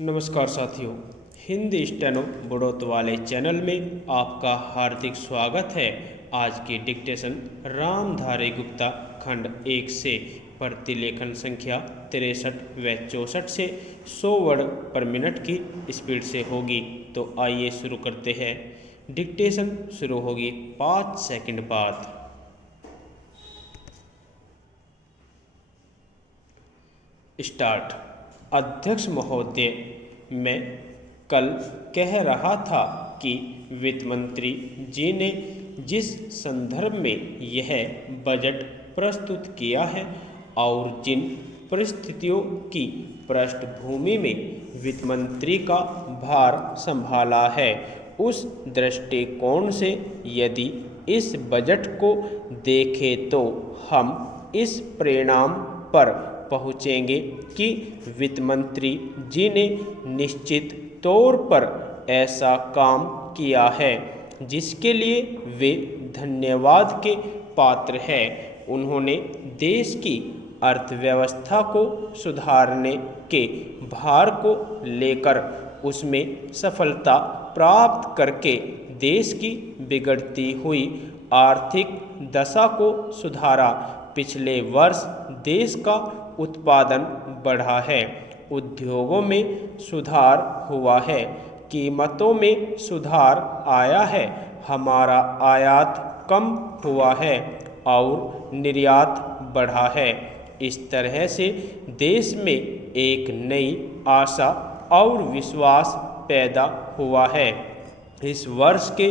नमस्कार साथियों, हिंदी स्टेनो बढ़ोत वाले चैनल में आपका हार्दिक स्वागत है। आज की डिक्टेशन रामधारी गुप्ता खंड 1 से प्रतिलेखन संख्या 63 व 64 से 100 वर्ड पर मिनट की स्पीड से होगी। तो आइए शुरू करते हैं। डिक्टेशन शुरू होगी 5 सेकंड बाद। स्टार्ट। अध्यक्ष महोदय, मैं कल कह रहा था कि वित्त मंत्री जी ने जिस संदर्भ में यह बजट प्रस्तुत किया है और जिन परिस्थितियों की पृष्ठभूमि में वित्त मंत्री का भार संभाला है, उस दृष्टिकोण से यदि इस बजट को देखें तो हम इस परिणाम पर पहुँचेंगे कि वित्त मंत्री जी ने निश्चित तौर पर ऐसा काम किया है जिसके लिए वे धन्यवाद के पात्र हैं। उन्होंने देश की अर्थव्यवस्था को सुधारने के भार को लेकर उसमें सफलता प्राप्त करके देश की बिगड़ती हुई आर्थिक दशा को सुधारा। पिछले वर्ष देश का उत्पादन बढ़ा है, उद्योगों में सुधार हुआ है, कीमतों में सुधार आया है, हमारा आयात कम हुआ है और निर्यात बढ़ा है। इस तरह से देश में एक नई आशा और विश्वास पैदा हुआ है। इस वर्ष के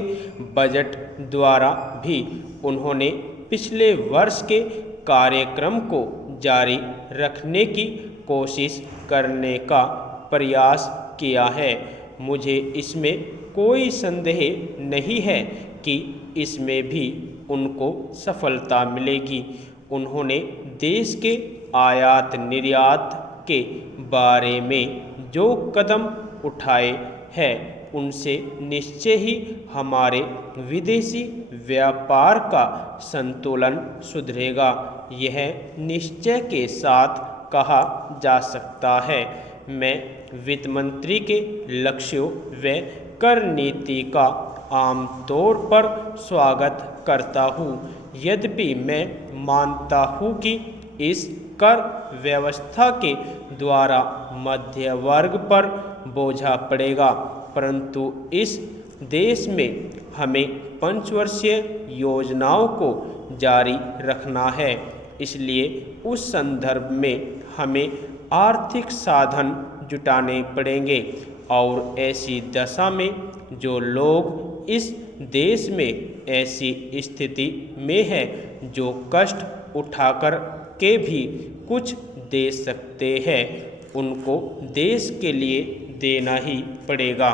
बजट द्वारा भी उन्होंने पिछले वर्ष के कार्यक्रम को जारी रखने की कोशिश करने का प्रयास किया है। मुझे इसमें कोई संदेह नहीं है कि इसमें भी उनको सफलता मिलेगी। उन्होंने देश के आयात निर्यात के बारे में जो कदम उठाए हैं उनसे निश्चय ही हमारे विदेशी व्यापार का संतुलन सुधरेगा। यह निश्चय के साथ कहा जा सकता है। मैं वित्त मंत्री के लक्ष्यों व कर नीति का आमतौर पर स्वागत करता हूँ, यद्यपि मैं मानता हूँ कि इस कर व्यवस्था के द्वारा मध्य वर्ग पर बोझा पड़ेगा, परंतु इस देश में हमें पंचवर्षीय योजनाओं को जारी रखना है। इसलिए उस संदर्भ में हमें आर्थिक साधन जुटाने पड़ेंगे और ऐसी दशा में जो लोग इस देश में ऐसी स्थिति में है जो कष्ट उठाकर के भी कुछ दे सकते हैं, उनको देश के लिए देना ही पड़ेगा।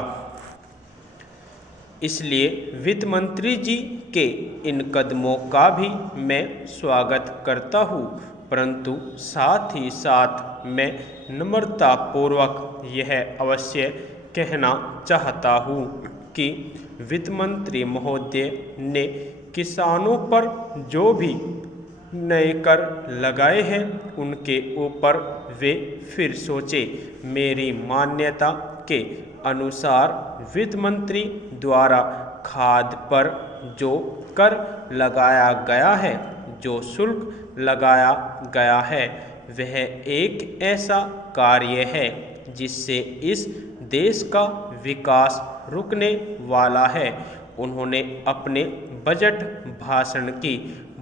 इसलिए वित्त मंत्री जी के इन कदमों का भी मैं स्वागत करता हूँ, परंतु साथ ही साथ मैं नम्रतापूर्वक यह अवश्य कहना चाहता हूँ कि वित्त मंत्री महोदय ने किसानों पर जो भी नए कर लगाए हैं उनके ऊपर वे फिर सोचे। मेरी मान्यता के अनुसार वित्त मंत्री द्वारा खाद पर जो कर लगाया गया है, जो शुल्क लगाया गया है, वह एक ऐसा कार्य है जिससे इस देश का विकास रुकने वाला है। उन्होंने अपने बजट भाषण की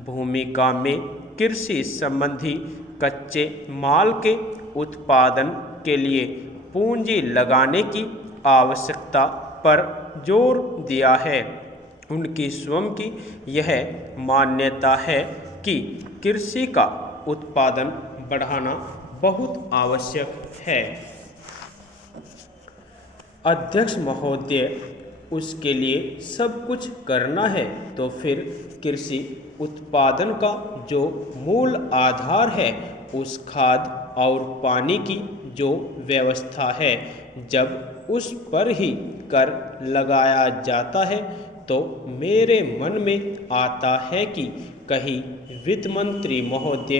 भूमिका में कृषि संबंधी कच्चे माल के उत्पादन के लिए पूंजी लगाने की आवश्यकता पर जोर दिया है। उनकी स्वयं की यह मान्यता है कि कृषि का उत्पादन बढ़ाना बहुत आवश्यक है। अध्यक्ष महोदय, उसके लिए सब कुछ करना है तो फिर कृषि उत्पादन का जो मूल आधार है, उस खाद और पानी की जो व्यवस्था है, जब उस पर ही कर लगाया जाता है तो मेरे मन में आता है कि कहीं वित्त मंत्री महोदय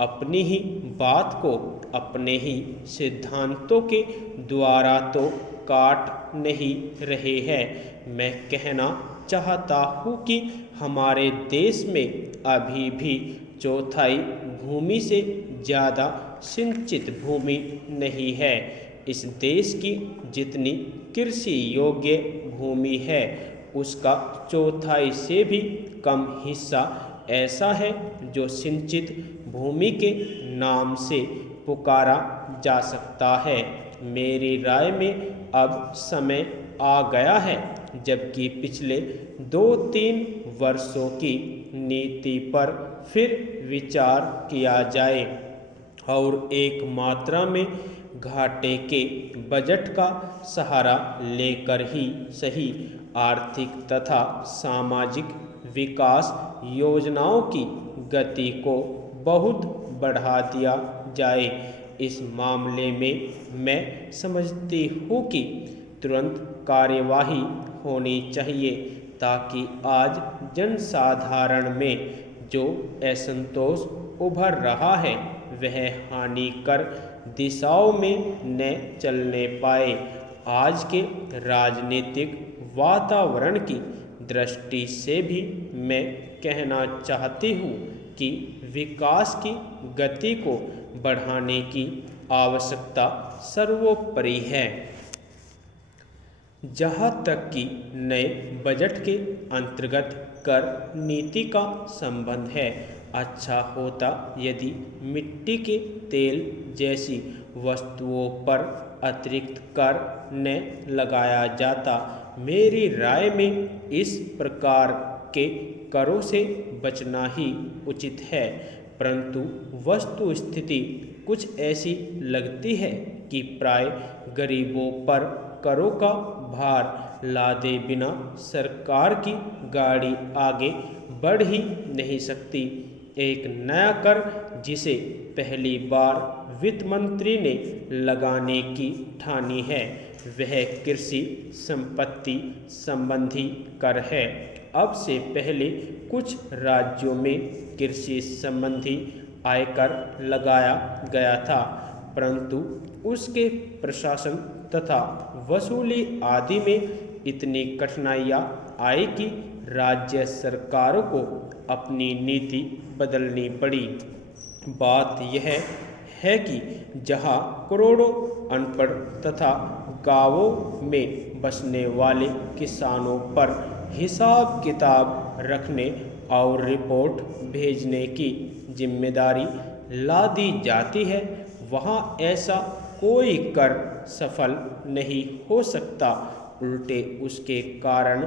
अपनी ही बात को अपने ही सिद्धांतों के द्वारा तो काट नहीं रहे हैं। मैं कहना चाहता हूँ कि हमारे देश में अभी भी चौथाई भूमि से ज़्यादा सिंचित भूमि नहीं है। इस देश की जितनी कृषि योग्य भूमि है उसका चौथाई से भी कम हिस्सा ऐसा है जो सिंचित भूमि के नाम से पुकारा जा सकता है। मेरी राय में अब समय आ गया है जबकि पिछले 2-3 वर्षों की नीति पर फिर विचार किया जाए और एक मात्रा में घाटे के बजट का सहारा लेकर ही सही आर्थिक तथा सामाजिक विकास योजनाओं की गति को बहुत बढ़ा दिया जाए। इस मामले में मैं समझती हूँ कि तुरंत कार्यवाही होनी चाहिए ताकि आज जनसाधारण में जो असंतोष उभर रहा है वह हानिकर दिशाओं में न चलने पाए। आज के राजनीतिक वातावरण की दृष्टि से भी मैं कहना चाहती हूँ कि विकास की गति को बढ़ाने की आवश्यकता सर्वोपरि है। जहाँ तक कि नए बजट के अंतर्गत कर नीति का संबंध है, अच्छा होता यदि मिट्टी के तेल जैसी वस्तुओं पर अतिरिक्त कर न लगाया जाता। मेरी राय में इस प्रकार के करों से बचना ही उचित है, परंतु वस्तु स्थिति कुछ ऐसी लगती है कि प्राय गरीबों पर करों का भार लादे बिना सरकार की गाड़ी आगे बढ़ ही नहीं सकती। एक नया कर जिसे पहली बार वित्त मंत्री ने लगाने की ठानी है वह कृषि संपत्ति संबंधी कर है। अब से पहले कुछ राज्यों में कृषि संबंधी आयकर लगाया गया था, परंतु उसके प्रशासन तथा वसूली आदि में इतनी कठिनाइयाँ आई कि राज्य सरकारों को अपनी नीति बदलनी पड़ी। बात यह है कि जहाँ करोड़ों अनपढ़ तथा गांवों में बसने वाले किसानों पर हिसाब किताब रखने और रिपोर्ट भेजने की जिम्मेदारी ला दी जाती है, वहाँ ऐसा कोई कर सफल नहीं हो सकता। उल्टे उसके कारण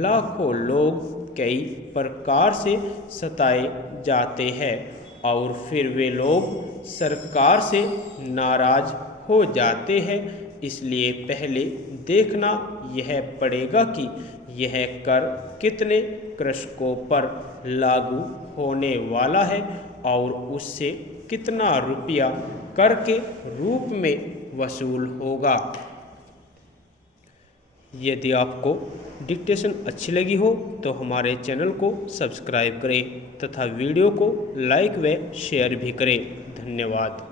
लाखों लोग कई प्रकार से सताए जाते हैं और फिर वे लोग सरकार से नाराज हो जाते हैं। इसलिए पहले देखना यह पड़ेगा कि यह कर कितने कृषकों पर लागू होने वाला है और उससे कितना रुपया कर के रूप में वसूल होगा। यदि आपको डिक्टेशन अच्छी लगी हो तो हमारे चैनल को सब्सक्राइब करें तथा वीडियो को लाइक व शेयर भी करें। धन्यवाद।